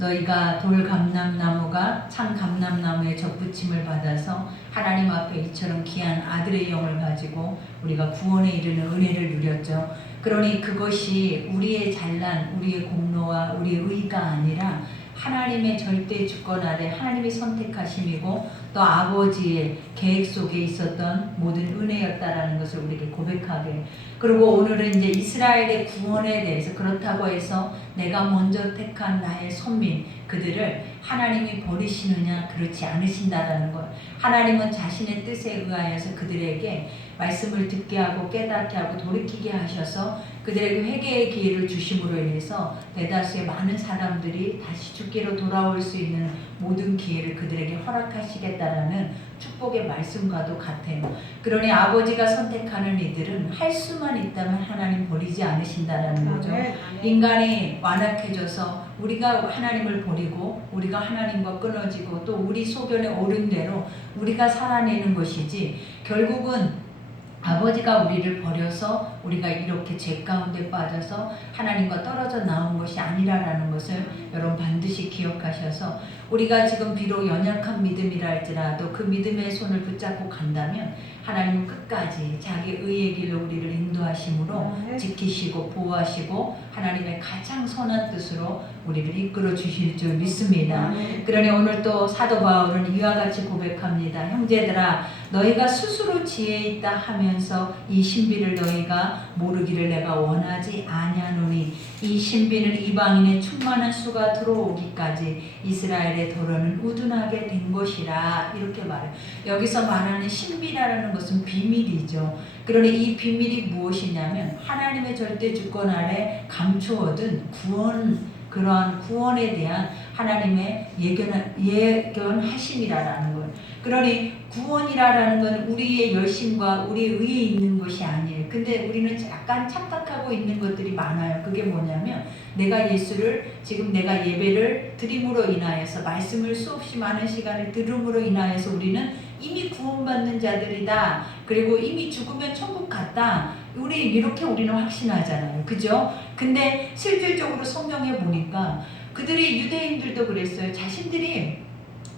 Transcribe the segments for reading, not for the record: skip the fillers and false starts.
너희가 돌감람나무가 참 감람나무에 접붙임을 받아서 하나님 앞에 이처럼 귀한 아들의 영을 가지고 우리가 구원에 이르는 은혜를 누렸죠. 그러니 그것이 우리의 잘난, 우리의 공로와 우리의 의가 아니라 하나님의 절대 주권 아래 하나님이 선택하심이고 또 아버지의 계획 속에 있었던 모든 은혜였다라는 것을 우리에게 고백하게. 그리고 오늘은 이제 이스라엘의 구원에 대해서 그렇다고 해서 내가 먼저 택한 나의 선민 그들을 하나님이 버리시느냐 그렇지 않으신다라는 것. 하나님은 자신의 뜻에 의하여서 그들에게 말씀을 듣게 하고 깨닫게 하고 돌이키게 하셔서 그들에게 회개의 기회를 주심으로 인해서 대다수의 많은 사람들이 다시 주께로 돌아올 수 있는 모든 기회를 그들에게 허락하시겠다라는 축복의 말씀과도 같아요. 그러니 아버지가 선택하는 이들은 할 수만 있다면 하나님 버리지 않으신다라는 거죠. 인간이 완악해져서 우리가 하나님을 버리고 우리가 하나님과 끊어지고 또 우리 소견에 옳은 대로 우리가 살아내는 것이지 결국은 아버지가 우리를 버려서 우리가 이렇게 죄 가운데 빠져서 하나님과 떨어져 나온 것이 아니라는 것을 여러분 반드시 기억하셔서 우리가 지금 비록 연약한 믿음이라 할지라도 그 믿음의 손을 붙잡고 간다면 하나님은 끝까지 자기 의의 길로 우리를 인도하심으로 지키시고 보호하시고 하나님의 가장 선한 뜻으로 우리를 이끌어 주실 줄 믿습니다. 그러니 오늘 또 사도 바울은 이와 같이 고백합니다. 형제들아 너희가 스스로 지혜 있다 하면서 이 신비를 너희가 모르기를 내가 원하지 아니하노니 이 신비는 이방인의 충만한 수가 들어오기까지 이스라엘의 도로는 우둔하게 된 것이라 이렇게 말해요. 여기서 말하는 신비라는 것은 비밀이죠. 그러니 이 비밀이 무엇이냐면 하나님의 절대 주권 아래 감추어둔 그러한 구원에 대한 하나님의 예견하심이라는 것. 그러니 구원이라는 건 우리의 열심과 우리의 의에 있는 것이 아니에요. 근데 우리는 약간 착각하고 있는 것들이 많아요. 그게 뭐냐면 내가 예수를 지금 내가 예배를 드림으로 인하여서 말씀을 수없이 많은 시간을 들음으로 인하여서 우리는 이미 구원받는 자들이다. 그리고 이미 죽으면 천국 갔다. 우리는 확신하잖아요. 그죠? 근데 실질적으로 성경에 보니까 그들이 유대인들도 그랬어요. 자신들이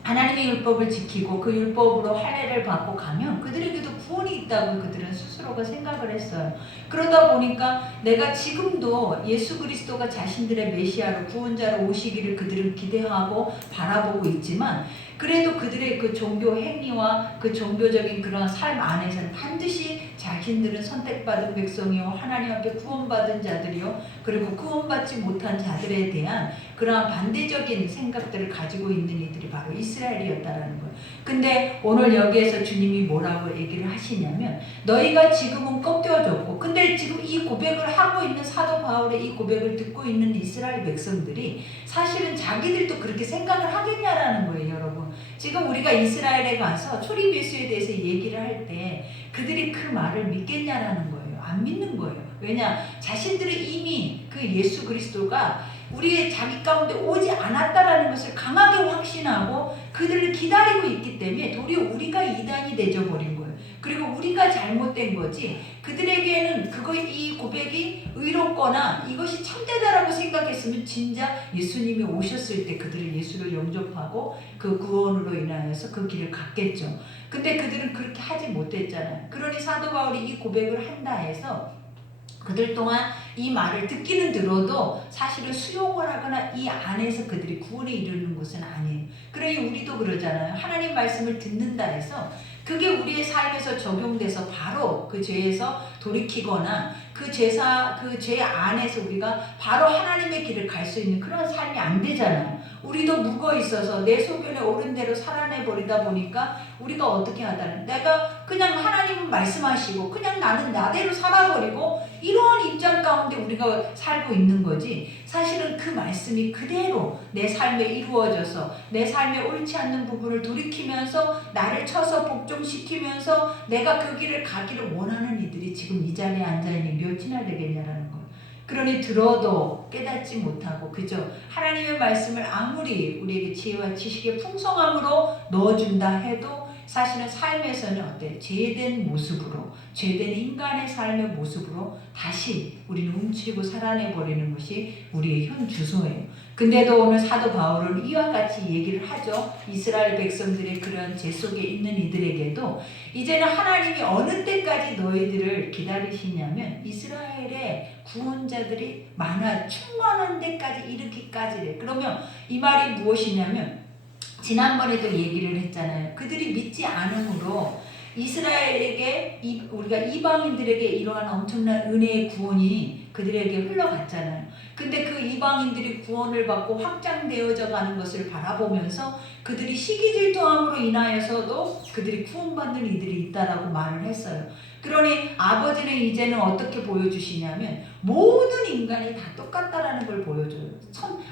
하나님의 율법을 지키고 그 율법으로 할례를 받고 가면 그들에게도 구원이 있다고 그들은 스스로가 생각을 했어요. 그러다 보니까 내가 지금도 예수 그리스도가 자신들의 메시아로 구원자로 오시기를 그들은 기대하고 바라보고 있지만 그래도 그들의 그 종교 행위와 그 종교적인 그런 삶 안에서는 반드시 자신들은 선택받은 백성이요 하나님 앞에 구원받은 자들이요 그리고 구원받지 못한 자들에 대한 그러한 반대적인 생각들을 가지고 있는 이들이 바로 이스라엘이었다라는 거예요. 근데 오늘 여기에서 주님이 뭐라고 얘기를 하시냐면 너희가 지금은 꺾여졌고 근데 지금 이 고백을 하고 있는 사도 바울의 이 고백을 듣고 있는 이스라엘 백성들이 사실은 자기들도 그렇게 생각을 하겠냐라는 거예요. 여러분 지금 우리가 이스라엘에 가서 초림 예수에 대해서 얘기를 할 때 그들이 그 말을 믿겠냐라는 거예요. 안 믿는 거예요. 왜냐? 자신들은 이미 그 예수 그리스도가 우리의 자기 가운데 오지 않았다라는 것을 강하게 확신하고 그들을 기다리고 있기 때문에 도리어 우리가 이단이 되어버린 거예요. 그리고 우리가 잘못된 거지 그들에게는 이 고백이 의롭거나 이것이 참되다라고 생각했으면 진짜 예수님이 오셨을 때 그들은 예수를 영접하고 그 구원으로 인하여서 그 길을 갔겠죠. 근데 그들은 그렇게 하지 못했잖아요. 그러니 사도 바울이 이 고백을 한다 해서 그들 동안 이 말을 듣기는 들어도 사실은 수용을 하거나 이 안에서 그들이 구원에 이르는 것은 아니에요. 그러니 우리도 그러잖아요. 하나님 말씀을 듣는다 해서 그게 우리의 삶에서 적용돼서 바로 그 죄에서 돌이키거나 그 죄 안에서 우리가 바로 하나님의 길을 갈 수 있는 그런 삶이 안 되잖아요. 우리도 묵어 있어서 내 소견에 옳은 대로 살아내 버리다 보니까 우리가 어떻게 하다는 내가 그냥 하나님은 말씀하시고 그냥 나는 나대로 살아버리고 이러한 입장 가운데 우리가 살고 있는 거지 사실은 그 말씀이 그대로 내 삶에 이루어져서 내 삶에 옳지 않는 부분을 돌이키면서 나를 쳐서 복종시키면서 내가 그 길을 가기를 원하는 이들이 지금 이 자리에 앉아있는 몇이나 되겠냐라는 거예요. 그러니 들어도 깨닫지 못하고 그저 하나님의 말씀을 아무리 우리에게 지혜와 지식의 풍성함으로 넣어준다 해도 사실은 삶에서는 어때? 죄된 모습으로, 죄된 인간의 삶의 모습으로 다시 우리는 움츠리고 살아내버리는 것이 우리의 현 주소예요. 근데도 오늘 사도 바울은 이와 같이 얘기를 하죠. 이스라엘 백성들의 그런 죄 속에 있는 이들에게도 이제는 하나님이 어느 때까지 너희들을 기다리시냐면 이스라엘의 구원자들이 많아 충만한 데까지 이르기까지래. 그러면 이 말이 무엇이냐면 지난번에도 얘기를 했잖아요. 그들이 믿지 않음으로 이스라엘에게 우리가 이방인들에게 이러한 엄청난 은혜의 구원이 그들에게 흘러갔잖아요. 근데 그 이방인들이 구원을 받고 확장되어져 가는 것을 바라보면서 그들이 시기질투함으로 인하여서도 그들이 구원받는 이들이 있다라고 말을 했어요. 그러니 아버지는 이제는 어떻게 보여주시냐면 모든 인간이 다 똑같다라는 걸 보여줘요.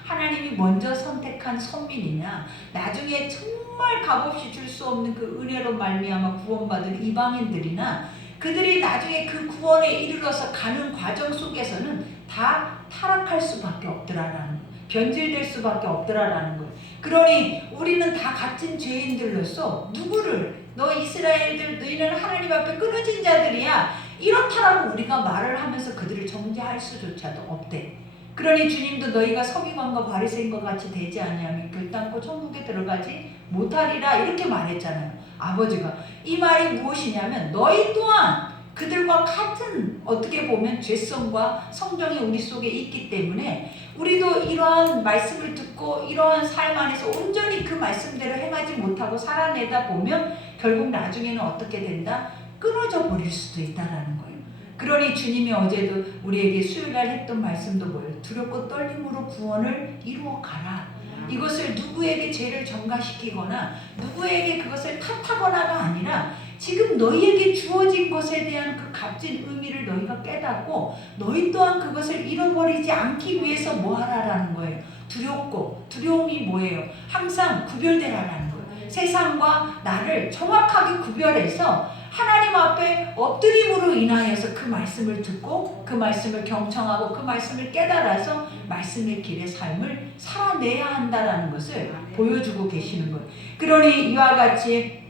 하나님이 먼저 선택한 선민이냐, 나중에 정말 값없이 줄 수 없는 그 은혜로 말미암아 구원받은 이방인들이나 그들이 나중에 그 구원에 이르러서 가는 과정 속에서는 다 타락할 수밖에 없더라라는 거예요. 변질될 수밖에 없더라라는 거예요. 그러니 우리는 다 같은 죄인들로서 누구를 너 이스라엘들 너희는 하나님 앞에 끊어진 자들이야 이렇다라고 우리가 말을 하면서 그들을 정죄할 수조차도 없대. 그러니 주님도 너희가 서기관과 바리새인과 같이 되지 아니하면 결단코 천국에 들어가지 못하리라 이렇게 말했잖아요. 아버지가. 이 말이 무엇이냐면 너희 또한 그들과 같은 어떻게 보면 죄성과 성정이 우리 속에 있기 때문에 우리도 이러한 말씀을 듣고 이러한 삶 안에서 온전히 그 말씀대로 행하지 못하고 살아내다 보면 결국 나중에는 어떻게 된다? 끊어져 버릴 수도 있다라는 거예요. 그러니 주님이 어제도 우리에게 수요일날 했던 말씀도 뭐예요? 두렵고 떨림으로 구원을 이루어 가라. 이것을 누구에게 죄를 전가시키거나 누구에게 그것을 탓하거나가 아니라 지금 너희에게 주어진 것에 대한 그 값진 의미를 너희가 깨닫고 너희 또한 그것을 잃어버리지 않기 위해서 뭐하라라는 거예요. 두렵고 두려움이 뭐예요? 항상 구별되라라는 거예요. 세상과 나를 정확하게 구별해서 하나님 앞에 엎드림으로 인하여서 그 말씀을 듣고 그 말씀을 경청하고 그 말씀을 깨달아서 말씀의 길의 삶을 살아내야 한다라는 것을 보여주고 계시는 거예요. 그러니 이와 같이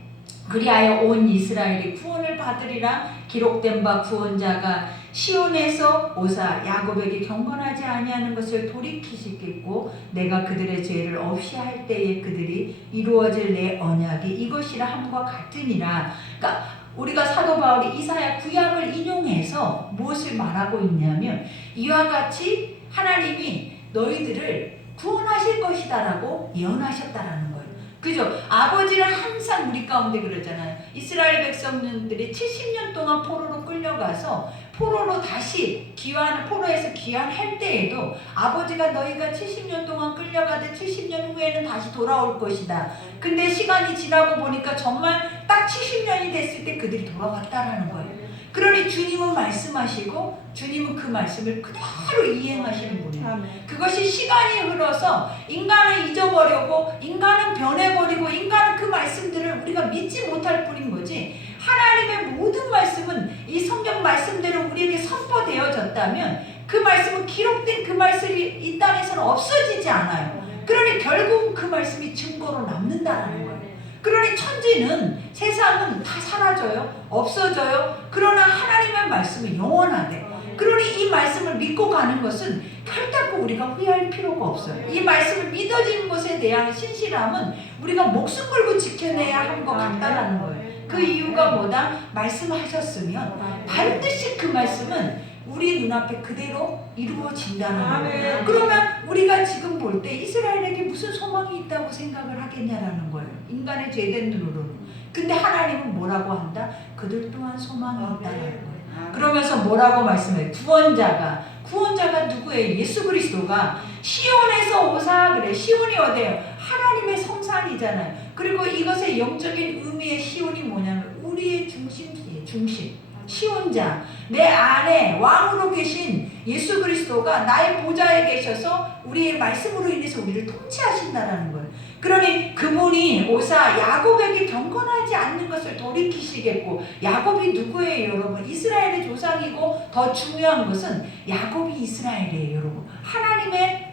그리하여 온 이스라엘이 구원을 받으리라 기록된 바 구원자가 시온에서 오사 야곱에게 경건하지 아니하는 것을 돌이키시겠고 내가 그들의 죄를 없이 할 때에 그들이 이루어질 내 언약이 이것이라 함과 같으니라. 그러니까 우리가 사도 바울이 이사야 구약을 인용해서 무엇을 말하고 있냐면 이와 같이 하나님이 너희들을 구원하실 것이다라고 예언하셨다라는 거예요. 그죠? 아버지는 항상 우리 가운데 그러잖아요. 이스라엘 백성들이 70년 동안 포로로 끌려가서 포로로 다시 포로에서 귀환할 때에도 아버지가 너희가 70년 동안 끌려가듯 70년 후에는 다시 돌아올 것이다. 근데 시간이 지나고 보니까 정말 딱 70년이 됐을 때 그들이 돌아왔다라는 거예요. 그러니 주님은 말씀하시고 주님은 그 말씀을 그대로 이행하시는 분이에요. 그것이 시간이 흘러서 인간을 잊어버리고 인간은 변해버리고 인간은 그 말씀들을 우리가 믿지 못할 뿐인 거지 하나님의 모든 말씀은 이 성경 말씀대로 우리에게 선포되어졌다면 그 말씀은 기록된 그 말씀이 이 땅에서는 없어지지 않아요. 그러니 결국 그 말씀이 증거로 남는다라는 거예요. 그러니 천지는 세상은 다 사라져요. 없어져요. 그러나 하나님의 말씀은 영원하대. 그러니 이 말씀을 믿고 가는 것은 결단코 우리가 후회할 필요가 없어요. 이 말씀을 믿어지는 것에 대한 신실함은 우리가 목숨 걸고 지켜내야 하는 것 같다라는 거예요. 그 이유가 뭐다? 말씀하셨으면 반드시 그 말씀은 우리 눈앞에 그대로 이루어진다는 거예요. 그러면 우리가 지금 볼 때 이스라엘에게 무슨 소망이 있다고 생각을 하겠냐라는 거예요. 인간의 죄된 눈으로는. 근데 하나님은 뭐라고 한다? 그들 또한 소망이 있다는 거예요. 그러면서 뭐라고 말씀해요? 구원자가 누구예요? 예수 그리스도가 시온에서 오사 그래. 시온이 어디예요? 하나님의 성산이잖아요. 그리고 이것의 영적인 의미의 시온이 뭐냐면 우리의 중심이에요. 중심. 시온자, 내 안에 왕으로 계신 예수 그리스도가 나의 보좌에 계셔서 우리의 말씀으로 인해서 우리를 통치하신다라는 거예요. 그러니 그분이 오사 야곱에게 경건하지 않는 것을 돌이키시겠고 야곱이 누구예요 여러분? 이스라엘의 조상이고 더 중요한 것은 야곱이 이스라엘이에요 여러분. 하나님의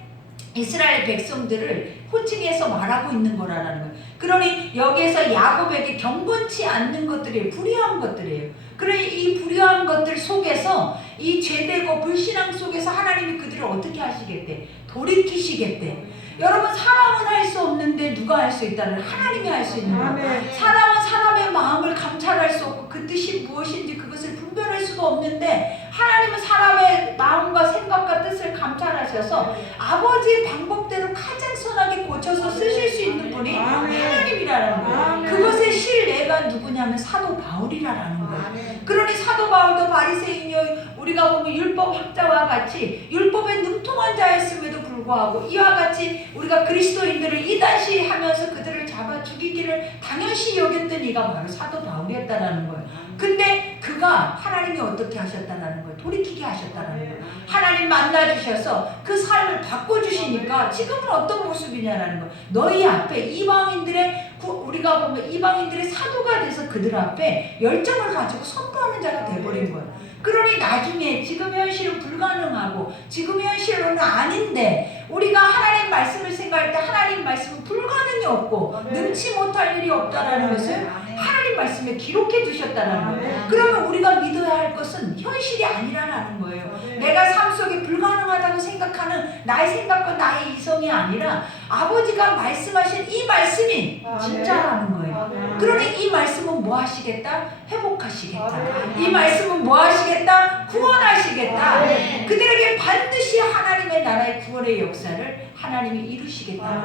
이스라엘 백성들을 호칭해서 말하고 있는 거라는 거예요. 그러니 여기에서 야곱에게 경건치 않는 것들이에요. 불의한 것들이에요. 그러니 이 불의한 것들 속에서 이 죄되고 불신앙 속에서 하나님이 그들을 어떻게 하시겠대? 돌이키시겠대. 여러분, 사람은 할 수 없는데 누가 할 수 있다는? 하나님이 할 수 있는 거예요. 사람은 사람의 마음을 감찰할 수 없고 그 뜻이 무엇인지 그것을 분별할 수가 없는데 하나님은 사람의 마음과 생각과 뜻을 감찰하셔서 아버지의 방법대로 가장 선하게 고쳐서 쓰실 수 있는 분이 하나님이라는 거예요. 그것의 실내가 누구냐면 사도 바울이라는 거예요. 그러니 사도 바울도 바리새인이요, 우리가 보면 율법 학자와 같이 율법에 능통한 자였음에도 불구하고 이와 같이 우리가 그리스도인들을 이단시하면서 그들을 잡아 죽이기를 당연시 여겼던 이가 바로 사도 바울이었다라는 거예요. 근데 그가 하나님이 어떻게 하셨다라는 거예요? 돌이키게 하셨다라는 거예요. 하나님 만나주셔서 그 삶을 바꿔주시니까 지금은 어떤 모습이냐라는 거예요. 너희 앞에 이방인들의, 우리가 보면 이방인들의 사도가 돼서 그들 앞에 열정을 가지고 선포하는 자가 돼버린 거예요. 그러니 나중에 지금 현실은 불가능하고 지금 현실로는 아닌데 우리가 하나님 말씀을 생각할 때 하나님 말씀은 불가능이 없고 능치 못할 일이 없다라는 것을 하나님 말씀에 기록해 두셨다는 거예요. 그러면 우리가 믿어야 할 것은 현실이 아니라는 거예요. 내가 삶 속에 불가능하다고 생각하는 나의 생각과 나의 이성이 아니라 아버지가 말씀하신 이 말씀이 진짜라는 거예요. 그러니 이 말씀은 뭐 하시겠다? 회복하시겠다. 이 말씀은 뭐 하시겠다? 구원하시겠다. 그들에게 반드시 하나님의 나라의 구원의 역사를 하나님이 이루시겠다.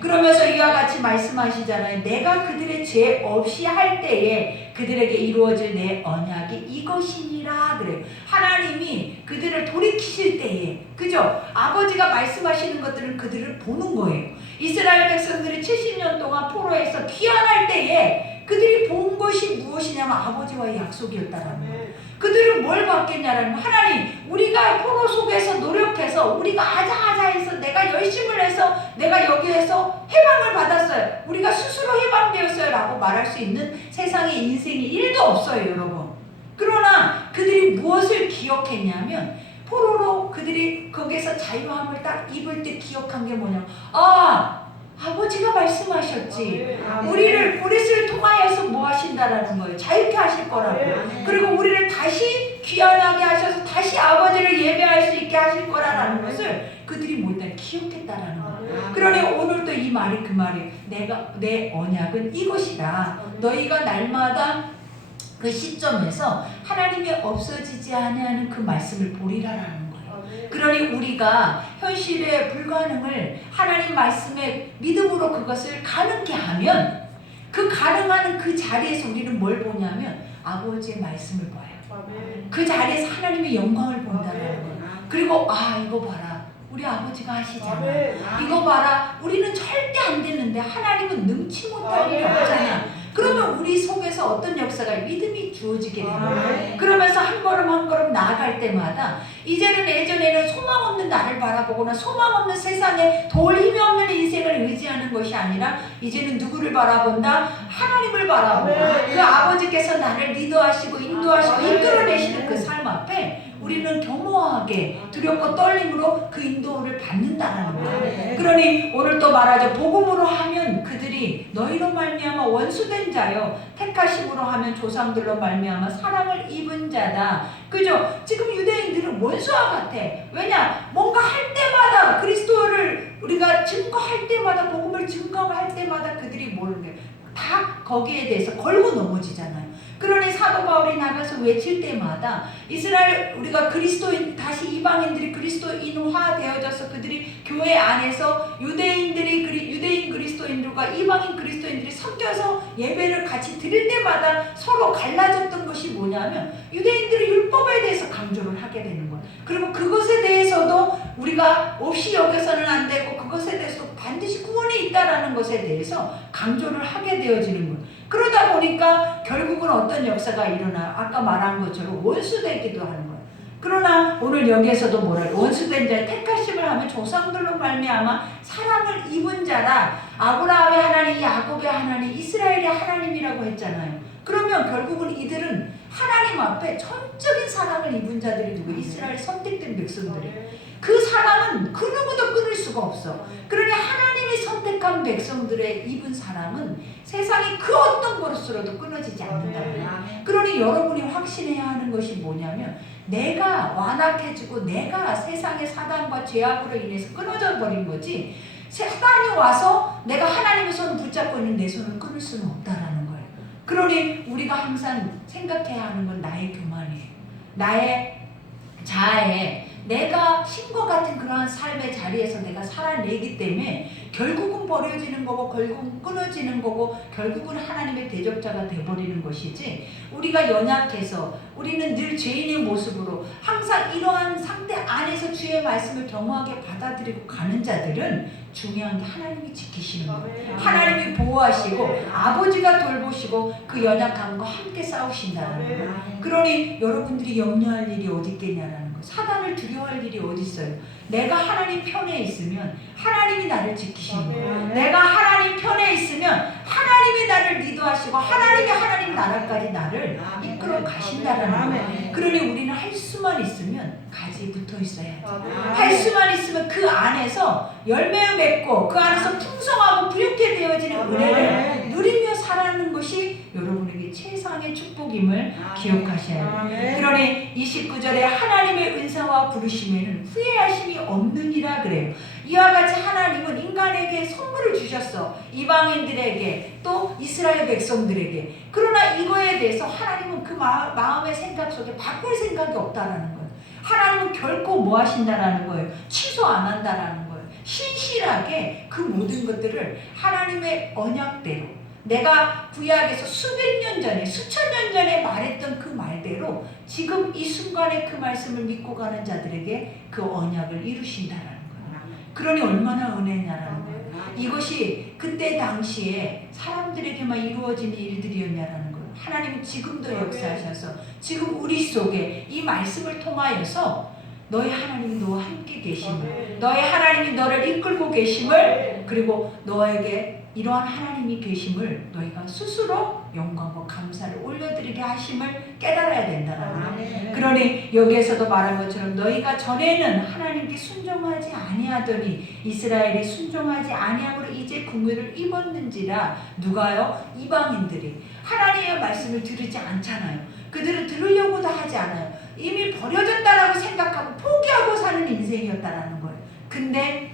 그러면서 이와 같이 말씀하시잖아요. 내가 그들의 죄 없이 할 때에 그들에게 이루어질 내 언약이 이것이니라 그래요. 하나님이 그들을 돌이키실 때에, 그죠? 아버지가 말씀하시는 것들은 그들을 보는 거예요. 이스라엘 백성들이 70년 동안 포로에서 귀환할 때에 그들이 본 것이 무엇이냐면 아버지와의 약속이었다라는 거예요. 그들은 뭘 받겠냐라는 거예요. 하나님, 우리가 포로 속에서 노력해서 우리가 아자아자해서 내가 열심을 해서 내가 여기에서 해방을 받았어요. 우리가 스스로 해방되었어요 라고 말할 수 있는 세상에 인생이 1도 없어요, 여러분. 그러나 그들이 무엇을 기억했냐면 포로로 그들이 거기서 자유함을 딱 입을 때 기억한 게 뭐냐면 아버지가 말씀하셨지. 우리를 통하여서 뭐 하신다라는 거예요. 자유케 하실 거라고. 그리고 우리를 다시 귀환하게 하셔서 다시 아버지를 예배할 수 있게 하실 거라는 것을 그들이 뭐다 기억했다라는 거예요. 그러니 오늘도 이 말이 그 말이에요. 내 언약은 이것이다. 너희가 날마다 그 시점에서 하나님이 없어지지 아니하는 그 말씀을 보리라라는 거예요. 그러니 우리가 현실의 불가능을 하나님 말씀에 믿음으로 그것을 가능케 하면 그 가능한 그 자리에서 우리는 뭘 보냐면 아버지의 말씀을 봐요. 그 자리에서 하나님의 영광을 본다는 거예요. 그리고 이거 봐라. 우리 아버지가 하시잖아. 이거 봐라. 우리는 절대 안 되는데 하나님은 능치 못할 일이 없잖아. 그러면 우리 속에서 어떤 역사가 믿음이 주어지게 되는 거예요. 그러면서 한 걸음 한 걸음 나아갈 때마다 이제는 예전에는 소망 없는 나를 바라보거나 소망 없는 세상에 도울 힘이 없는 인생을 의지하는 것이 아니라 이제는 누구를 바라본다? 하나님을 바라보고 그 아버지께서 나를 리더하시고 인도하시고 이끌어내시는 그 삶 앞에 우리는 겸허하게 두렵고 떨림으로 그 인도를 받는다라는 거예요. 그러니 오늘 또 말하죠. 복음으로 하면 그들이 너희로 말미암아 원수된 자요 택하심으로 하면 조상들로 말미암아 사랑을 입은 자다. 그죠? 지금 유대인들은 원수와 같아. 왜냐? 뭔가 할 때마다 그리스도를 우리가 증거할 때마다 복음을 증거할 때마다 그들이 모르는 게 다 거기에 대해서 걸고 넘어지잖아요. 그러니 사도 바울이 나가서 외칠 때마다 이스라엘 우리가 그리스도인 다시 이방인들이 그리스도인화 되어져서 그들이 교회 안에서 유대인 그리스도인들과 이방인 그리스도인들이 섞여서 예배를 같이 드릴 때마다 서로 갈라졌던 것이 뭐냐면 유대인들이 율법에 대해서 강조를 하게 되는 거예요. 그리고 그것에 대해서도 우리가 없이 여겨서는 안 되고 그것에 대해서 반드시 구원이 있다라는 것에 대해서 강조를 하게 되어지는 거예요. 그러다 보니까 결국은 어떤 역사가 일어나 아까 말한 것처럼 원수되기도 하는 거예요. 그러나 오늘 여기에서도 뭐라 원수된 자의 택하심을 하면 조상들로 말미암아 사랑을 입은 자라. 아브라함의 하나님, 야곱의 하나님, 이스라엘의 하나님이라고 했잖아요. 그러면 결국은 이들은 하나님 앞에 전적인 사랑을 입은 자들이 누구? 이스라엘 선택된 백성들이에요. 그 사람은 그 누구도 끊을 수가 없어. 그러니 하나님이 선택한 백성들의 입은 사람은 세상이 그 어떤 것으로도 끊어지지 않는다. 그러니 여러분이 확신해야 하는 것이 뭐냐면 내가 완악해지고 내가 세상의 사단과 죄악으로 인해서 끊어져 버린 거지, 사단이 와서 내가 하나님의 손을 붙잡고 있는 내 손을 끊을 수는 없다라는 거예요. 그러니 우리가 항상 생각해야 하는 건 나의 교만이에요. 나의 자아에 내가 신과 같은 그러한 삶의 자리에서 내가 살아내기 때문에 결국은 버려지는 거고 결국은 끊어지는 거고 결국은 하나님의 대적자가 돼버리는 것이지, 우리가 연약해서 우리는 늘 죄인의 모습으로 항상 이러한 상태 안에서 주의 말씀을 겸허하게 받아들이고 가는 자들은 중요한 게 하나님이 지키시는 거예요. 하나님이 보호하시고 아버지가 돌보시고 그 연약함과 함께 싸우신다는 거예요. 그러니 여러분들이 염려할 일이 어디 있겠냐라는 거예요. 사단을 두려워할 일이 어디 있어요. 내가 하나님 편에 있으면 하나님이 나를 지키시는 거예요. 내가 하나님 편에 있으면 하나님이 나를 리드하시고 하나님이 하나님 나라까지 나를 이끌어 가신다라는 거예요. 그러니 우리는 할 수만 있으면 가지에 붙어 있어야지. 할 수만 있으면 그 안에서 열매를 맺고 그 안에서 풍성하고 부유케 되어지는 은혜를 누리며 살아가는 것이 여러분에게 최상의 축복임을 기억하셔야 해요. 그러니 29절에 하나님의 은사와 부르심에는 후회하심이 없느니라 그래요. 이와 같이 하나님은 인간에게 선물을 주셨어. 이방인들에게 또 이스라엘 백성들에게. 그러나 이거에 대해서 하나님은 그 마음의 생각 속에 바꿀 생각이 없다라는 거예요. 하나님은 결코 뭐 하신다라는 거예요. 취소 안 한다라는 거예요. 신실하게 그 모든 것들을 하나님의 언약대로, 내가 구약에서 수백 년 전에 수천 년 전에 말했던 그 말대로 지금 이 순간에 그 말씀을 믿고 가는 자들에게 그 언약을 이루신다라는 거예요. 그러니 얼마나 은혜냐라는 거예요. 이것이 그때 당시에 사람들에게만 이루어지는 일들이었냐라는 거예요. 하나님은 지금도 역사하셔서 지금 우리 속에 이 말씀을 통하여서 너의 하나님이 너와 함께 계심을, 너의 하나님이 너를 이끌고 계심을, 그리고 너에게 이러한 하나님이 계심을 너희가 스스로 영광과 감사를 올려드리게 하심을 깨달아야 된다는 거예요. 그러니 여기에서도 말한 것처럼 너희가 전에는 하나님께 순종하지 아니하더니 이스라엘이 순종하지 아니함으로 이제 궁유를 입었는지라. 누가요? 이방인들이 하나님의 말씀을 들으지 않잖아요. 그들은 들으려고도 하지 않아요. 이미 버려졌다라고 생각하고 포기하고 사는 인생이었다라는 거예요. 근데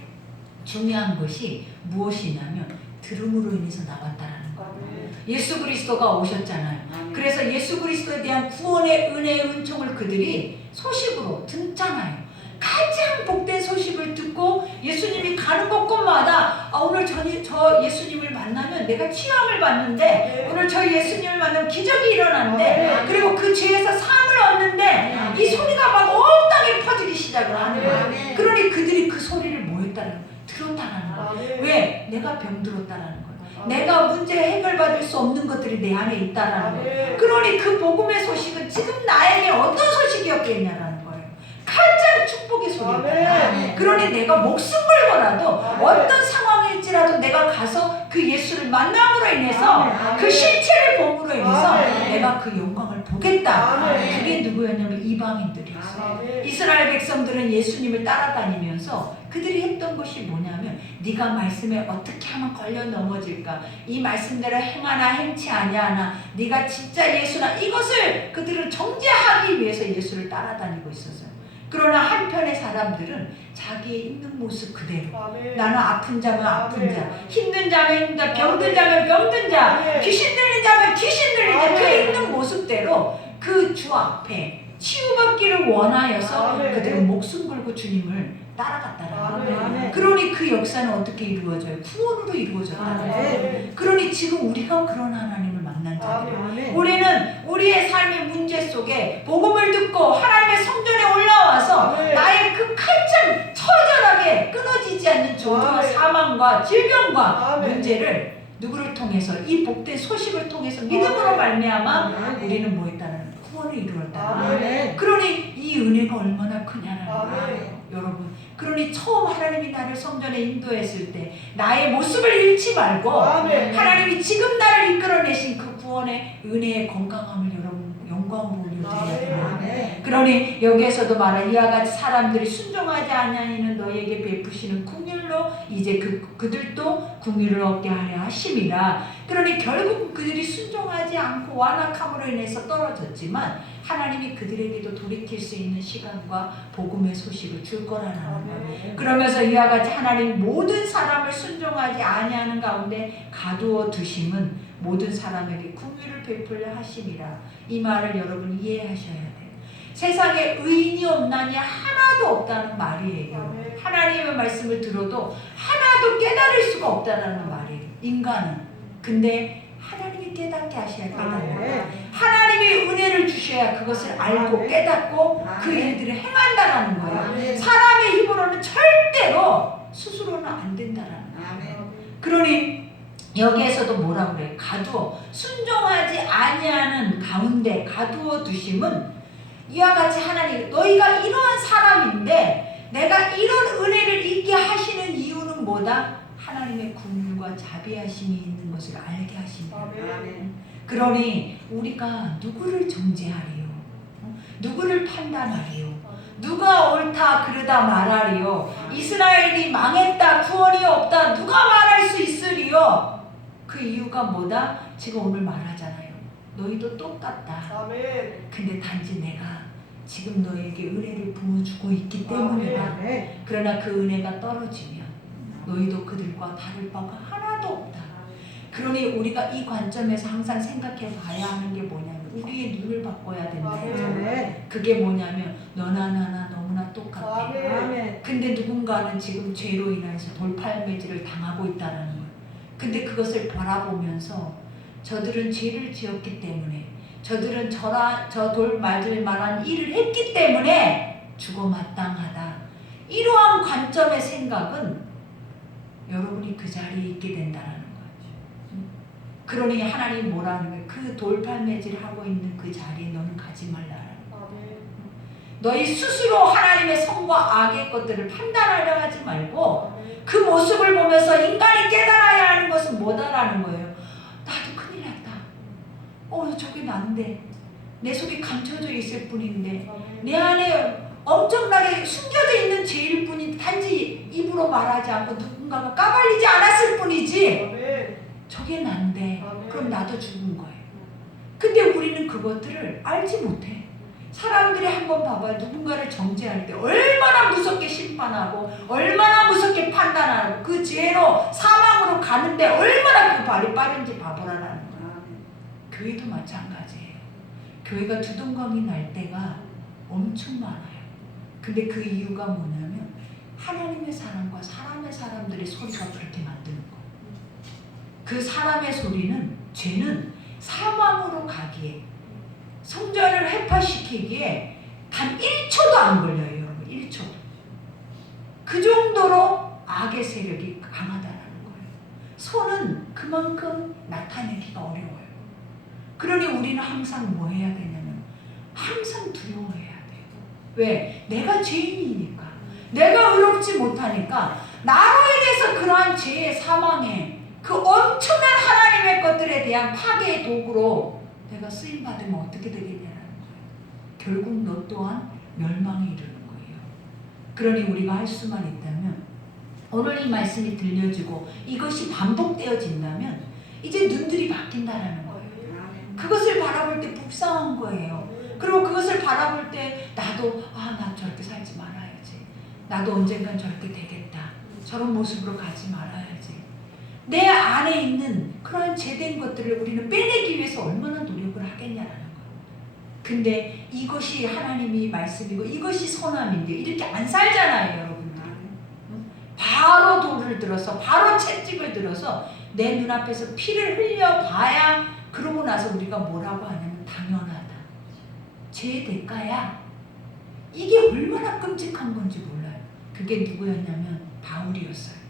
중요한 것이 무엇이냐면 들음으로 인해서 나왔다라는 거예요. 예수 그리스도가 오셨잖아요. 그래서 예수 그리스도에 대한 구원의 은혜의 은총을 그들이 소식으로 듣잖아요. 가장 복된 소식을 듣고 예수님이 가는 곳곳마다 오늘 저 예수님을 만나면 내가 치유함을 받는데, 오늘 저 예수님을 만나면 기적이 일어나는데, 그리고 그 죄에서 사함을 얻는데, 이 소리가 막 온 땅에 퍼지기 시작을 하는 거예요. 그러니 그들이 그 소리를 뭐였다는 거예요? 들었다라는 거예요. 왜? 내가 병들었다라는 거예요. 내가 문제 해결받을 수 없는 것들이 내 안에 있다라는 거예요. 그러니 그 복음의 소식은 지금 나에게 어떤 소식이었겠냐라는 거예요. 가장 축복의 소리예요. 그러니 내가 목숨 걸고라도 어떤 상황일지라도 내가 가서 그 예수를 만남으로 인해서 그 실체를 봄으로 인해서 내가 그 영광을 보겠다. 그게 누구였냐면 이방인들이었어요. 이스라엘 백성들은 예수님을 따라다니면서 그들이 했던 것이 뭐냐면 네가 말씀에 어떻게 하면 걸려 넘어질까, 이 말씀대로 행하나 행치 아니하나, 네가 진짜 예수나, 이것을 그들은 정죄하기 위해서 예수를 따라다니고 있었어요. 그러나 한편의 사람들은 자기의 있는 모습 그대로, 나는 아픈 자면 아픈 자, 힘든 자면 힘든 자, 병든 자면 병든 자, 귀신 들린 자면 귀신 들린 자, 그 있는 모습대로 그 주 앞에 치유받기를 원하여서 그들은 목숨 걸고 주님을 따라갔다라는 거예요. 그러니 그 역사는 어떻게 이루어져요? 구원으로 이루어졌다는 거예요. 그러니 지금 우리가 그런 하나님을 만난 자들이에요. 우리는 우리의 삶의 문제 속에 복음을 듣고 하나님의 성전에 올라와서 나의 그 가장 처절하게 끊어지지 않는 조롱과 사망과 질병과 문제를 누구를 통해서, 이 복된 소식을 통해서 믿음으로 말미암아 우리는 뭐 했다는 구원을 이루었다. 그러니 이 은혜가 얼마나 크냐라는 거예요. 여러분, 그러니 처음 하나님이 나를 성전에 인도했을 때 나의 모습을 잃지 말고 하나님이 지금 나를 이끌어내신 그 구원의 은혜의 건강함을 여러분 영광 영광 올려드려야 돼요. 아멘. 그러니 여기에서도 말한 이와 같이 사람들이 순종하지 아니하니는 너희에게 베푸시는 긍휼로 이제 그들도 긍휼을 얻게 하려 하심이라. 그러니 결국 그들이 순종하지 않고 완악함으로 인해서 떨어졌지만 하나님이 그들에게도 돌이킬 수 있는 시간과 복음의 소식을 줄 거라는 거예요. 그러면서 이와 같이 하나님 모든 사람을 순종하지 아니하는 가운데 가두어 두심은 모든 사람에게 긍휼을 베풀려 하심이라. 이 말을 여러분 이해하셔야 돼요. 세상에 의인이 없나니 하나도 없다는 말이에요. 하나님의 말씀을 들어도 하나도 깨달을 수가 없다는 말이에요. 인간은. 근데 하나님이 깨닫게 하셔야 깨달아요. 하나님이 은혜를 주셔야 그것을 알고 깨닫고 그 일들을 행한다라는 거예요. 사람의 힘으로는 절대로 스스로는 안 된다라는 거예요. 그러니 여기에서도 뭐라고 그래요? 가두어 순종하지 아니하는 가운데 가두어 두심은 이와 같이 하나님 너희가 이러한 사람인데 내가 이런 은혜를 있게 하시는 이유는 뭐다? 하나님의 긍휼과 자비하심이 있는 것을 알게 하십니다. 그러니 우리가 누구를 정죄하리요? 누구를 판단하리요? 누가 옳다 그르다 말하리요? 이스라엘이 망했다 구원이 없다 누가 말할 수 있으리요? 그 이유가 뭐다? 지금 오늘 말하잖아요. 너희도 똑같다. 근데 단지 내가 지금 너에게 은혜를 부어주고 있기 때문이다. 그러나 그 은혜가 떨어지면 너희도 그들과 다를 바가 하나도 없다. 그러니 우리가 이 관점에서 항상 생각해 봐야 하는 게 뭐냐면 우리의 눈을 바꿔야 된다. 그게 뭐냐면 너나 나나 너무나 똑같아. 근데 누군가는 지금 죄로 인해서 돌팔매질을 당하고 있다는 거예요. 근데 그것을 바라보면서 저들은 죄를 지었기 때문에 저들은 저 돌 맞을 만한 일을 했기 때문에 죽어 마땅하다. 이러한 관점의 생각은 여러분이 그 자리에 있게 된다는 거죠. 그러니 하나님 뭐라는 거예요? 그 돌팔매질 하고 있는 그 자리에 너는 가지 말라는 거예요. 너희 스스로 하나님의 선과 악의 것들을 판단하려 하지 말고 그 모습을 보면서 인간이 깨달아야 하는 것은 뭐다라는 거예요. 나도 큰일 났다. 저게 난데 내 속에 감춰져 있을 뿐인데 내 안에 엄청나게 숨겨져 있는 죄일 뿐이 단지 입으로 말하지 않고 누군가가 까발리지 않았을 뿐이지 저게 난데 그럼 나도 죽은 거예요. 근데 우리는 그것들을 알지 못해. 사람들이 한번 봐봐요. 누군가를 정죄할 때 얼마나 무섭게 심판하고 얼마나 무섭게 판단하고 그 죄로 사망으로 가는데 얼마나 그 발이 빠른지 봐보라는 거예요. 교회도 마찬가지예요. 교회가 두동강이 날 때가 엄청 많아요. 근데 그 이유가 뭐냐면 하나님의 사람과 사람들의 소리가 그렇게 만드는 거예요. 그 사람의 소리는 죄는 사망으로 가기에 성전을 회파시키기에 단 1초도 안 걸려요. 여러분 1초. 그 정도로 악의 세력이 강하다는 거예요. 손은 그만큼 나타내기가 어려워요. 그러니 우리는 항상 뭐 해야 되냐면 항상 두려워해야 돼요. 왜? 내가 죄인이니까. 내가 의롭지 못하니까 나로 인해서 그러한 죄의 사망에 그 엄청난 하나님의 것들에 대한 파괴의 도구로 내가 쓰임받으면 어떻게 되게 되는 거예요? 결국 너 또한 멸망에 이르는 거예요. 그러니 우리가 할 수만 있다면 오늘 이 말씀이 들려지고 이것이 반복되어진다면 이제 눈들이 바뀐다라는 거예요. 그것을 바라볼 때 불쌍한 거예요. 그리고 그것을 바라볼 때 나도 나 저렇게 살지 말아야지. 나도 언젠간 저렇게 되겠다. 저런 모습으로 가지 말아야지. 내 안에 있는 그런 죄된 것들을 우리는 빼내기 위해서 얼마나 노력을 하겠냐라는 거예요. 근데 이것이 하나님이 말씀이고 이것이 선함인데 이렇게 안 살잖아요, 여러분들. 바로 돌을 들어서 바로 채찍을 들어서 내 눈앞에서 피를 흘려봐야 그러고 나서 우리가 뭐라고 하냐면 당연하다. 죄의 대가야. 이게 얼마나 끔찍한 건지 몰라요. 그게 누구였냐면 바울이었어요.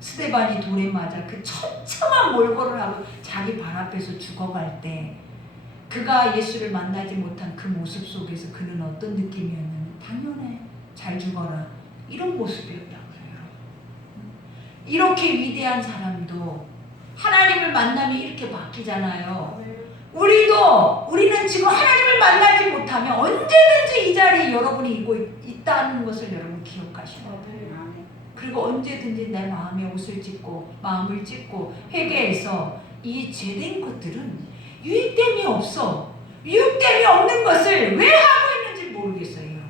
스데반이 돌에 맞아 그 처참한 몰골을 하고 자기 발 앞에서 죽어갈 때 그가 예수를 만나지 못한 그 모습 속에서 그는 어떤 느낌이었냐면 당연해. 잘 죽어라. 이런 모습이었다고 해요. 이렇게 위대한 사람도 하나님을 만나면 이렇게 바뀌잖아요. 우리는 지금 하나님을 만나지 못하면 언제든지 이 자리에 여러분이 있다는 것을 여러분 기억하셔야 돼요. 그리고 언제든지 내 마음에 옷을 찢고 마음을 찢고 회개해서 이 죄된 것들은 유익됨이 없어. 유익됨이 없는 것을 왜 하고 있는지 모르겠어요. 여러분.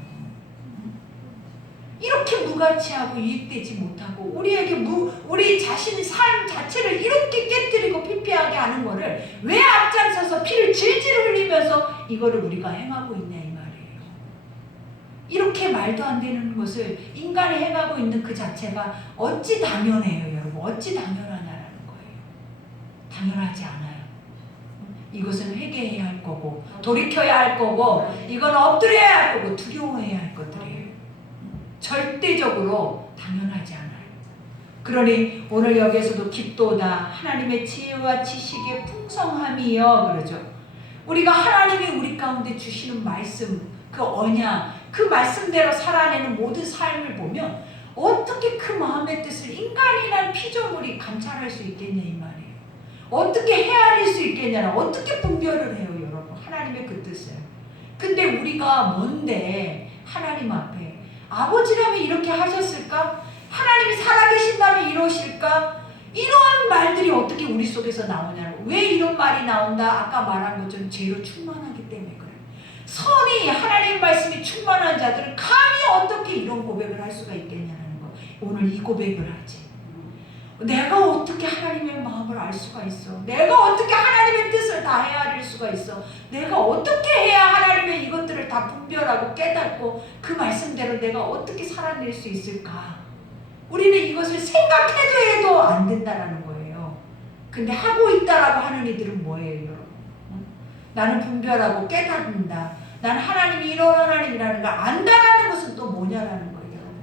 이렇게 무가치하고 유익되지 못하고 우리 자신의 삶 자체를 이렇게 깨뜨리고 피폐하게 하는 거를 왜 앞장서서 피를 질질 흘리면서 이거를 우리가 행하고 있냐 이 말이에요. 이렇게 말도 안 되는 것을 인간이 행하고 있는 그 자체가 어찌 당연해요, 여러분. 어찌 당연하냐라는 거예요. 당연하지 않아요. 이것은 회개해야 할 거고 돌이켜야 할 거고 이건 엎드려야 할 거고 두려워해야 할 것들이에요. 절대적으로 당연하지 않아요. 그러니 오늘 여기에서도 깊도다 하나님의 지혜와 지식의 풍성함이여 그러죠. 우리가 하나님이 우리 가운데 주시는 말씀, 그 언약, 그 말씀대로 살아내는 모든 삶을 보면 어떻게 그 마음의 뜻을 인간이란 피조물이 감찰할 수 있겠냐 이 말이에요. 어떻게 헤아릴 수 있겠냐, 어떻게 분별을 해요 여러분, 하나님의 그 뜻을. 근데 우리가 뭔데 하나님 앞에 아버지라면 이렇게 하셨을까? 하나님이 살아계신다면 이러실까? 이런 말들이 어떻게 우리 속에서 나오냐고. 왜 이런 말이 나온다? 아까 말한 것처럼 죄로 충만하기 때문에 그래요. 선이 하나님 말씀이 충만한 자들은 감히 어떻게 이런 고백을 할 수가 있겠냐는 거. 오늘 이 고백을 하지. 내가 어떻게 하나님의 마음을 알 수가 있어? 내가 어떻게 하나님의 뜻을 다 헤아릴 수가 있어? 내가 어떻게 해야 하나님의 이것들을 다 분별하고 깨닫고 그 말씀대로 내가 어떻게 살아낼 수 있을까? 우리는 이것을 생각해도 해도 안 된다라는 거예요. 근데 하고 있다라고 하는 이들은 뭐예요, 여러분? 나는 분별하고 깨닫는다. 나는 하나님이 이런 하나님이라는 걸 안다라는 것은 또 뭐냐라는 거예요, 여러분.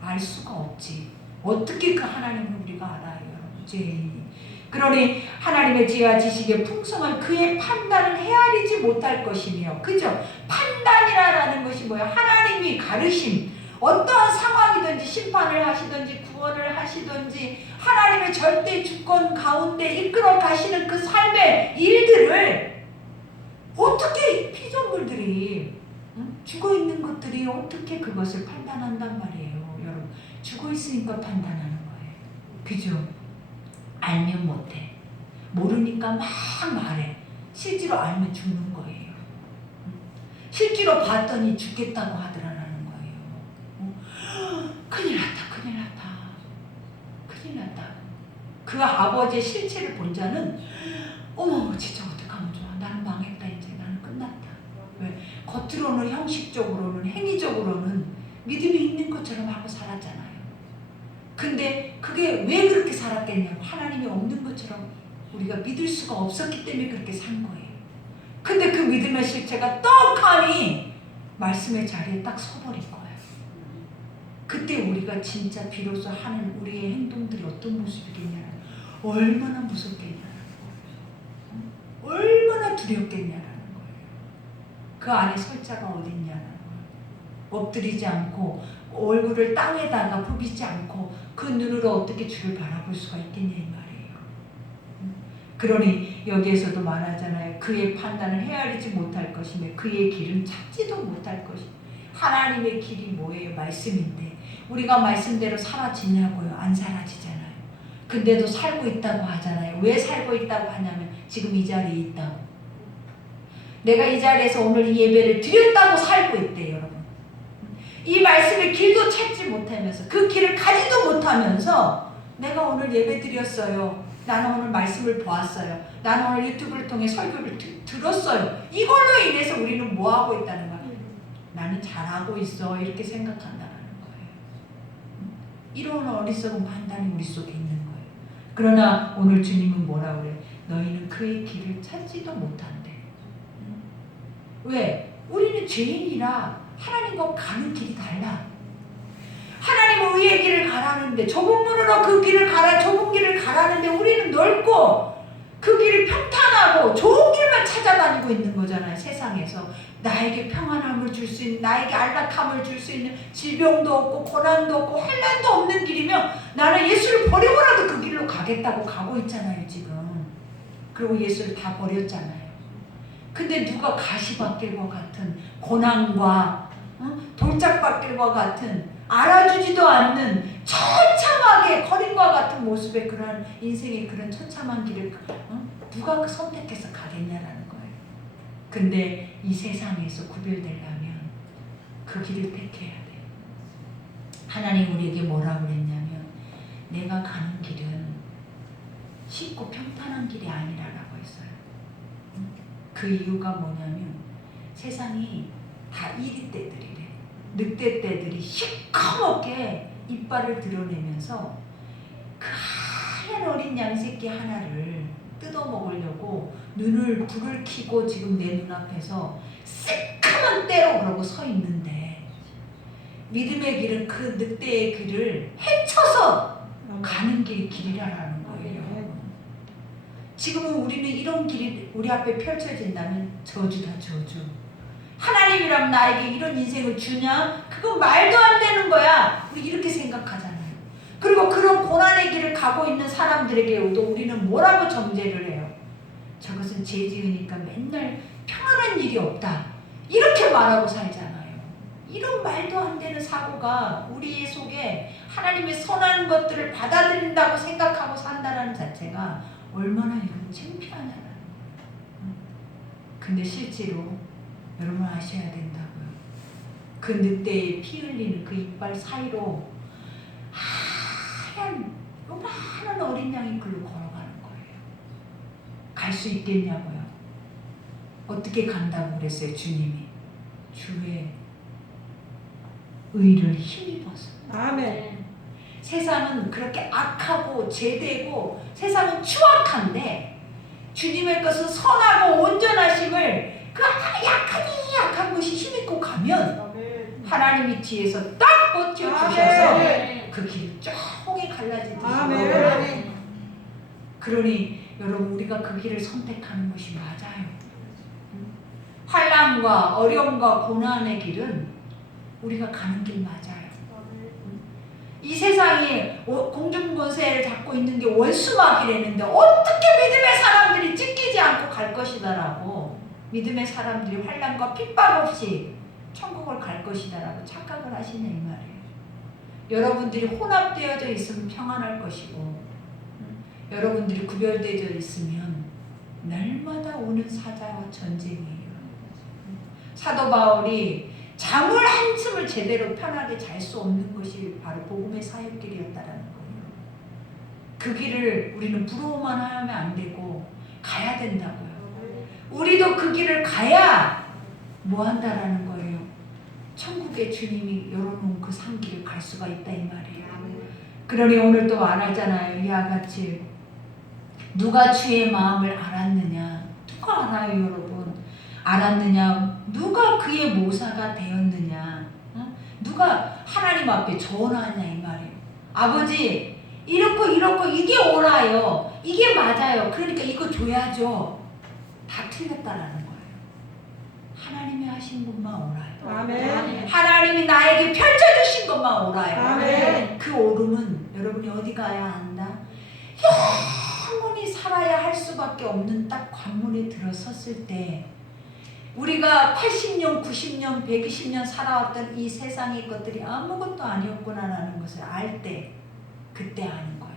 알 수가 없지. 어떻게 그 하나님을 우리가 알아요, 여러분? 죄인이. 그러니 하나님의 지혜와 지식의 풍성한 그의 판단을 헤아리지 못할 것이며, 그죠? 판단이라는 것이 뭐예요? 하나님이 가르심, 어떠한 상황이든지 심판을 하시든지 구원을 하시든지 하나님의 절대 주권 가운데 이끌어 가시는 그 삶의 일들을 어떻게 피조물들이 죽어 있는 것들이 어떻게 그것을 판단한단 말이에요, 여러분. 죽어 있으니까 판단하는 거예요. 그죠? 알면 못해. 모르니까 막 말해. 실제로 알면 죽는 거예요. 실제로 봤더니 죽겠다고 하더라는 거예요. 큰일 났다, 큰일 났다. 큰일 났다. 그 아버지의 실체를 본 자는 어머, 진짜 어떡하면 좋아. 나는 망했다, 이제. 나는 끝났다. 왜? 겉으로는 형식적으로는 행위적으로는 믿음이 있는 것처럼 하고 살았잖아요. 근데 그게 왜 그렇게 살았겠냐고. 하나님이 없는 것처럼 우리가 믿을 수가 없었기 때문에 그렇게 산 거예요. 근데 그 믿음의 실체가 떡하니 말씀의 자리에 딱 서버린 거예요. 그때 우리가 진짜 비로소 하는 우리의 행동들이 어떤 모습이겠냐는, 얼마나 무섭겠냐는 거예요. 얼마나 두렵겠냐는 거예요. 그 안에 설 자가 어딨냐는 거예요. 엎드리지 않고 얼굴을 땅에다가 부비지 않고 그 눈으로 어떻게 주를 바라볼 수가 있겠냐 이 말이에요. 그러니 여기에서도 말하잖아요. 그의 판단을 헤아리지 못할 것이며 그의 길은 찾지도 못할 것이며. 하나님의 길이 뭐예요? 말씀인데 우리가 말씀대로 사라지냐고요? 안 사라지잖아요. 근데도 살고 있다고 하잖아요. 왜 살고 있다고 하냐면 지금 이 자리에 있다고. 내가 이 자리에서 오늘 이 예배를 드렸다고 살고 있대요, 여러분. 이 말씀의 길도 찾지 못하면서 그 길을 가지도 못하면서 내가 오늘 예배 드렸어요. 나는 오늘 말씀을 보았어요. 나는 오늘 유튜브를 통해 설교를 들었어요. 이걸로 인해서 우리는 뭐 하고 있다는 거야? 나는 잘하고 있어. 이렇게 생각한다는 거예요. 이런 어리석은 판단이 우리 속에 있는 거예요. 그러나 오늘 주님은 뭐라 그래? 너희는 그의 길을 찾지도 못한대. 왜? 우리는 죄인이라 하나님과 가는 길이 달라. 하나님은 의의 길을 가라는데 좁은 문으로 그 길을 가라, 좁은 길을 가라는데 우리는 넓고 그 길이 평탄하고 좋은 길만 찾아다니고 있는 거잖아요. 세상에서 나에게 평안함을 줄 수 있는, 나에게 안락함을 줄 수 있는, 질병도 없고 고난도 없고 환난도 없는 길이면 나는 예수를 버리고라도 그 길로 가겠다고 가고 있잖아요 지금. 그리고 예수를 다 버렸잖아요. 근데 누가 가시밭길과 같은 고난과 돌짝밭길과 같은 알아주지도 않는 처참하게 거린과 같은 모습의 그런 인생의 그런 처참한 길을 누가 선택해서 가겠냐라는 거예요. 근데 이 세상에서 구별되려면 그 길을 택해야 돼. 하나님 우리에게 뭐라고 그랬냐면 내가 가는 길은 쉽고 평탄한 길이 아니라라고 했어요. 그 이유가 뭐냐면 세상이 다 이리 떼들이래. 늑대 떼들이 시커멓게 이빨을 드러내면서 그 하얀 어린 양새끼 하나를 뜯어먹으려고 불을 켜고 지금 내 눈앞에서 새까만 때로 그러고 서 있는데 믿음의 길은 그 늑대의 길을 헤쳐서 가는 길이 길이라는 거예요. 지금은 우리는 이런 길이 우리 앞에 펼쳐진다면 저주다 저주. 하나님이라면 나에게 이런 인생을 주냐? 그건 말도 안 되는 거야. 우리 이렇게 생각하잖아요. 그리고 그런 고난의 길을 가고 있는 사람들에게도 우리는 뭐라고 정죄를 해요? 저것은 죄 지으니까 맨날 평안한 일이 없다. 이렇게 말하고 살잖아요. 이런 말도 안 되는 사고가 우리 속에 하나님의 선한 것들을 받아들인다고 생각하고 산다는 자체가 얼마나 여러분 창피하냐는 거예요. 근데 실제로 여러분 아셔야 된다고요. 그 늑대의 피 흘리는 그 이빨 사이로 하얀 요만한 어린 양이 글로 걸어가는 거예요. 갈 수 있겠냐고요. 어떻게 간다고 그랬어요 주님이? 주의 의를 힘입어서. 아멘. 세상은 그렇게 악하고 죄되고 세상은 추악한데 주님의 것은 선하고 온전하심을 그 약한 것이 힘입고 가면 하나님이 뒤에서 딱 버텨주셔서 그 길이 쫙 홍해 갈라지듯이. 아멘. 그러니 여러분 우리가 그 길을 선택하는 것이 맞아요. 환난과 어려움과 고난의 길은 우리가 가는 길 맞아요. 이 세상이 공중권세를 잡고 있는 게 원수막이라는데 어떻게 믿음의 사람들이 찢기지 않고 갈 것이다라고, 믿음의 사람들이 환난과 핍박 없이 천국을 갈 것이다라고 착각을 하시네 이 말이에요. 여러분들이 혼합되어져 있으면 평안할 것이고 여러분들이 구별되어져 있으면 날마다 오는 사자와 전쟁이에요. 사도 바울이 잠을 한숨을 제대로 편하게 잘 수 없는 것이 바로 복음의 사역길이었다라는 거예요. 그 길을 우리는 부러워만 하면 안 되고 가야 된다고요. 우리도 그 길을 가야 뭐 한다라는 거예요. 천국의 주님이 열어놓은 그 상길을 갈 수가 있다 이 말이에요. 그러니 오늘 또 말하잖아요. 이와 같이 누가 주의 마음을 알았느냐? 누가 알아요 여러분? 알았느냐? 누가 그의 모사가 되었느냐? 누가 하나님 앞에 전하냐 이 말이에요. 아버지 이렇고 이게 옳아요. 이게 맞아요. 그러니까 이거 줘야죠. 다 틀렸다라는 거예요. 하나님이 하신 것만 옳아요. 아멘. 하나님이 나에게 펼쳐주신 것만 옳아요. 아멘. 그 옳음은 여러분이 어디 가야 한다? 영원히 살아야 할 수밖에 없는 딱 관문에 들어섰을 때 우리가 80년, 90년, 120년 살아왔던 이 세상의 것들이 아무것도 아니었구나라는 것을 알 때 그때 아는 거예요.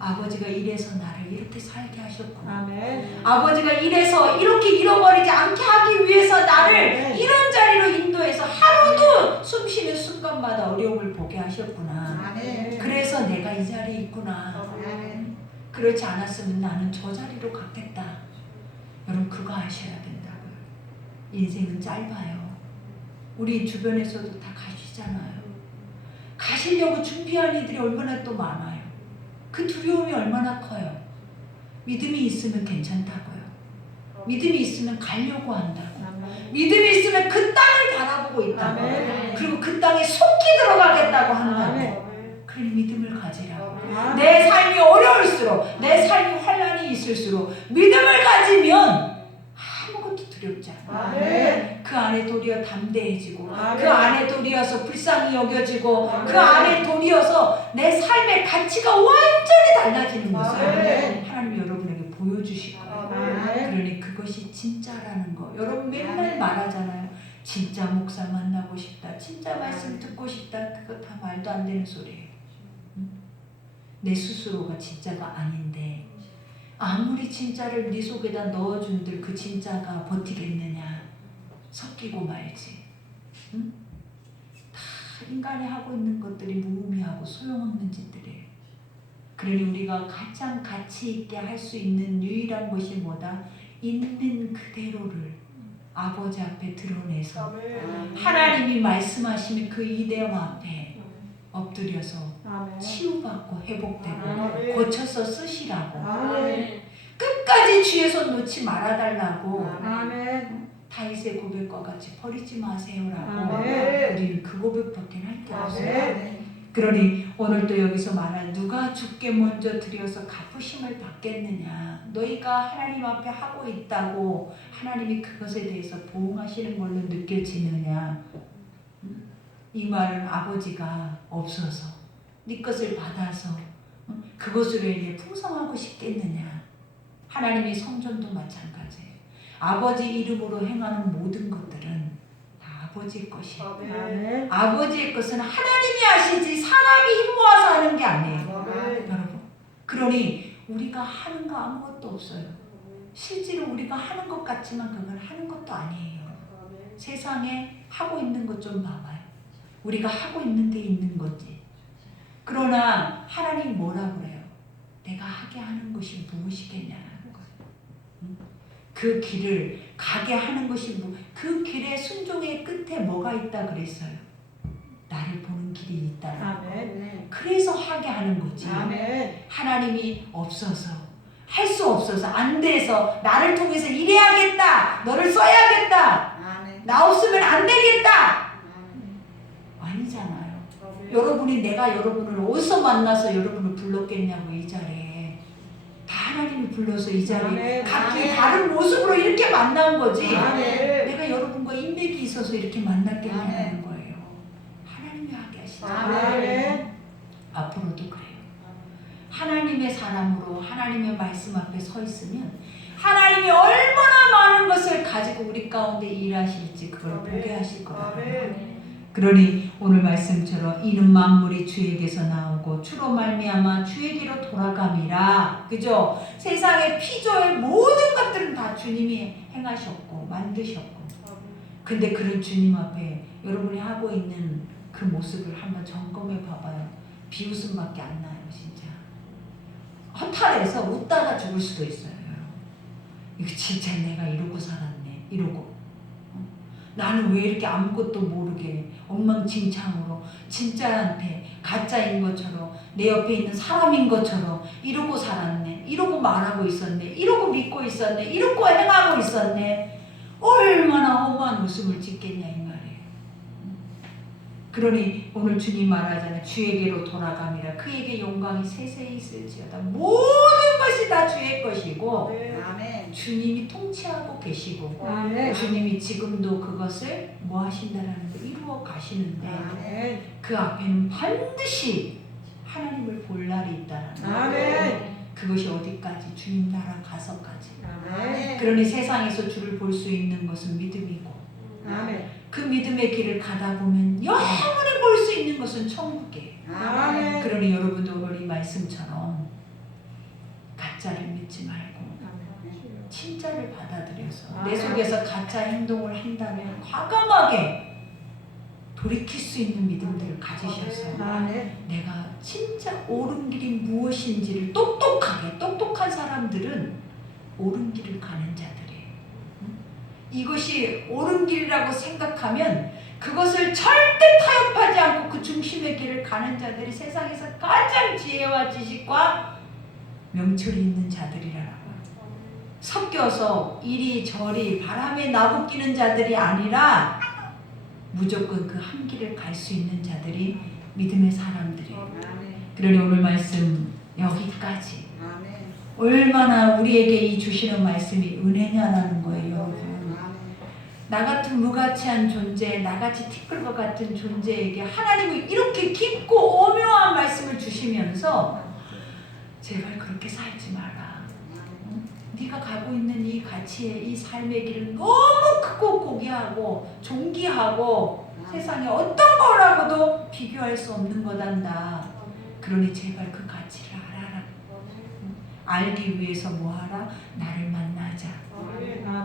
아버지가 이래서 나를 이렇게 살게 하셨구나. 아멘. 아버지가 이래서 이렇게 잃어버리지 않게 하기 위해서 나를 아멘. 이런 자리로 인도해서 하루도 숨 쉬는 순간마다 어려움을 보게 하셨구나. 아멘. 그래서 내가 이 자리에 있구나. 아멘. 그렇지 않았으면 나는 저 자리로 갔겠다. 여러분 그거 아셔야 된다고요. 인생은 짧아요. 우리 주변에서도 다 가시잖아요. 가시려고 준비한 이들이 얼마나 또 많아요. 그 두려움이 얼마나 커요. 믿음이 있으면 괜찮다고요. 믿음이 있으면 가려고 한다고. 믿음이 있으면 그 땅을 바라보고 있다고. 아멘. 그리고 그 땅에 속히 들어가겠다고 한다고. 아멘. 그래 믿음을 가지라고. 아멘. 내 삶이 어려울수록, 내 삶이 환난이 있을수록 믿음을 가지면 아무것도 두렵지 않아. 아멘. 그 안에 도리어 담대해지고, 아멘. 그 안에 도리어서 불쌍히 여겨지고, 아멘. 그 안에 도리어서 내 삶의 가치가 완전히 달라지는 것을 아멘. 하나님이 여러분에게 보여주실 거예요. 그러니 그것이 진짜라는 거. 여러분 맨날 말하잖아요. 진짜 목사 만나고 싶다. 진짜 말씀 듣고 싶다. 그거 다 말도 안 되는 소리예요. 내 스스로가 진짜가 아닌데 아무리 진짜를 네 속에다 넣어준들 그 진짜가 버티겠느냐. 섞이고 말지. 응? 다 인간이 하고 있는 것들이 무의미하고 소용없는 짓들이에요. 그러니 우리가 가장 가치 있게 할 수 있는 유일한 것이 뭐다? 있는 그대로를 아버지 앞에 드러내서 하나님이 말씀하시는 그 이대와 앞에 엎드려서 치유받고 회복되고 고쳐서 쓰시라고 끝까지 주의 손 놓지 말아달라고 다윗의 고백과 같이 버리지 마세요라고 우리는 그 고백밖에 할 게 없어요. 그러니 오늘 또 여기서 말한 누가 주께 먼저 드려서 갚으심을 받겠느냐. 너희가 하나님 앞에 하고 있다고 하나님이 그것에 대해서 보응하시는 걸로 느껴지느냐. 이 말은 아버지가 없어서 네 것을 받아서 그것으로 인해 풍성하고 싶겠느냐. 하나님의 성전도 마찬가지예요. 아버지 이름으로 행하는 모든 것들은 다 아버지의 것이에요. 아버지의 것은 하나님이 하시지 사람이 힘 모아서 하는 게 아니에요. 여러분. 그러니 우리가 하는 거 아무것도 없어요. 실제로 우리가 하는 것 같지만 그건 하는 것도 아니에요. 세상에 하고 있는 것 좀 봐봐요. 우리가 하고 있는 게 있는 거지. 그러나 하나님 뭐라 그래요? 내가 하게 하는 것이 무엇이겠냐는 거예요. 그 길을 가게 하는 것이 그 길의 순종의 끝에 뭐가 있다 그랬어요? 나를 보는 길이 있다. 그래서 하게 하는 거지. 하나님이 없어서 할 수 없어서 안 돼서 나를 통해서 일해야겠다. 너를 써야겠다. 나 없으면 안 되겠다. 아니잖아요. 여러분이 내가 여러분을 어디서 만나서 여러분을 불렀겠냐고 이 자리에. 다 하나님이 불러서 이 자리에 각기 다른 모습으로 이렇게 만난 거지. 내가 여러분과 인맥이 있어서 이렇게 만났겠냐는 거예요. 하나님이 하게 하시죠. 앞으로도 그래요. 하나님의 사람으로 하나님의 말씀 앞에 서 있으면 하나님이 얼마나 많은 것을 가지고 우리 가운데 일하실지 그걸 보게 하실 거라고요. 그러니 오늘 말씀처럼 이는 만물이 주에게서 나오고 주로 말미암아 주에게로 돌아감이라. 그죠? 세상의 피조의 모든 것들은 다 주님이 행하셨고 만드셨고. 근데 그런 주님 앞에 여러분이 하고 있는 그 모습을 한번 점검해 봐봐요. 비웃음밖에 안 나요, 진짜. 허탈해서 웃다가 죽을 수도 있어요. 이거 진짜 내가 이러고 살았네. 이러고. 나는 왜 이렇게 아무것도 모르게 엉망진창으로 진짜한테 가짜인 것처럼 내 옆에 있는 사람인 것처럼 이러고 살았네. 이러고 말하고 있었네. 이러고 믿고 있었네. 이러고 행하고 있었네. 얼마나 험한 웃음을 짓겠냐 이 말이에요. 그러니 오늘 주님 말하잖아요. 주에게로 돌아감이라. 그에게 영광이 세세히 있을지어다. 모든 것이 다 주의 것이고 주님이 통치하고 계시고 주님이 지금도 그것을 뭐 하신다라는 걸 이루어 가시는데 그 앞에는 반드시 하나님을 볼 날이 있다라는 거예요. 그것이 어디까지? 주님 나라 가서까지. 그러니 세상에서 주를 볼 수 있는 것은 믿음이고 그 믿음의 길을 가다 보면 영원히 볼 수 있는 것은 천국이에요. 그러니 여러분도 오늘 이 말씀처럼 가짜를 믿지 말고 진짜를 받아들여서 내 속에서 가짜 행동을 한다면 과감하게 돌이킬 수 있는 믿음들을 가지셔서 내가 진짜 옳은 길이 무엇인지를 똑똑한 사람들은 옳은 길을 가는 자들이에요. 이것이 옳은 길이라고 생각하면 그것을 절대 타협하지 않고 그 중심의 길을 가는 자들이 세상에서 가장 지혜와 지식과 명철이 있는 자들이라고. 섞여서 이리저리 바람에 나부끼는 자들이 아니라 무조건 그 한 길을 갈 수 있는 자들이 믿음의 사람들이에요. 그러니 오늘 말씀 여기까지. 얼마나 우리에게 이 주시는 말씀이 은혜냐라는 거예요, 여러분. 나 같은 무가치한 존재, 나같이 티끌과 같은 존재에게 하나님이 이렇게 깊고 오묘한 말씀을 주시면서 제발 그렇게 살지 마라. 네가 가고 있는 이 가치의 이 삶의 길은 너무 크고 고귀하고 존귀하고 세상에 어떤 거라고도 비교할 수 없는 거단다. 그러니 제발 그 가치를 알아라. 알기 위해서 뭐하라? 나를 만나자.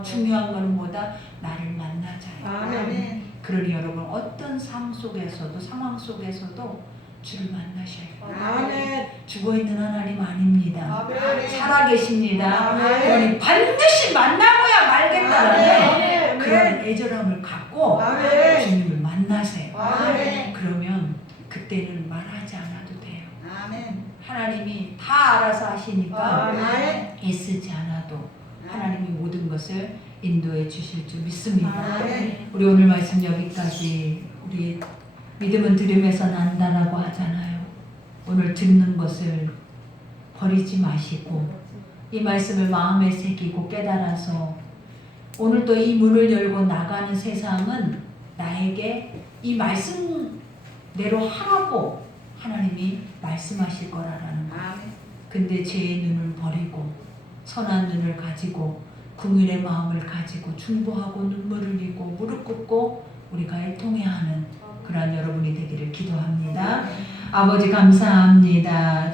중요한 건 뭐다? 나를 만나자. 아멘. 그러니 여러분 어떤 삶 속에서도 상황 속에서도 주를 만나셔야 돼요. 아멘. 죽어있는 하나님 아닙니다. 아멘. 살아계십니다. 아멘. 그러니 반드시 만나고야 말겠다라는 아멘. 그런 애절함을 갖고 아멘. 주님을 만나세요. 아멘. 그러면 그때는 말하지 않아도 돼요. 아멘. 하나님이 다 알아서 하시니까 아멘. 애쓰지 않아도 하나님이 모든 것을 인도해 주실 줄 믿습니다. 아멘. 우리 오늘 말씀 여기까지. 우리 믿음은 들음에서 난다라고 하잖아요. 오늘 듣는 것을 버리지 마시고 이 말씀을 마음에 새기고 깨달아서 오늘 또 이 문을 열고 나가는 세상은 나에게 이 말씀대로 하라고 하나님이 말씀하실 거라는 거. 근데 죄의 눈을 버리고 선한 눈을 가지고 궁일의 마음을 가지고 중보하고 눈물을 흘리고 무릎 꿇고 우리가 애통해야 하는 그러한 여러분이 되기를 기도합니다. 아버지 감사합니다.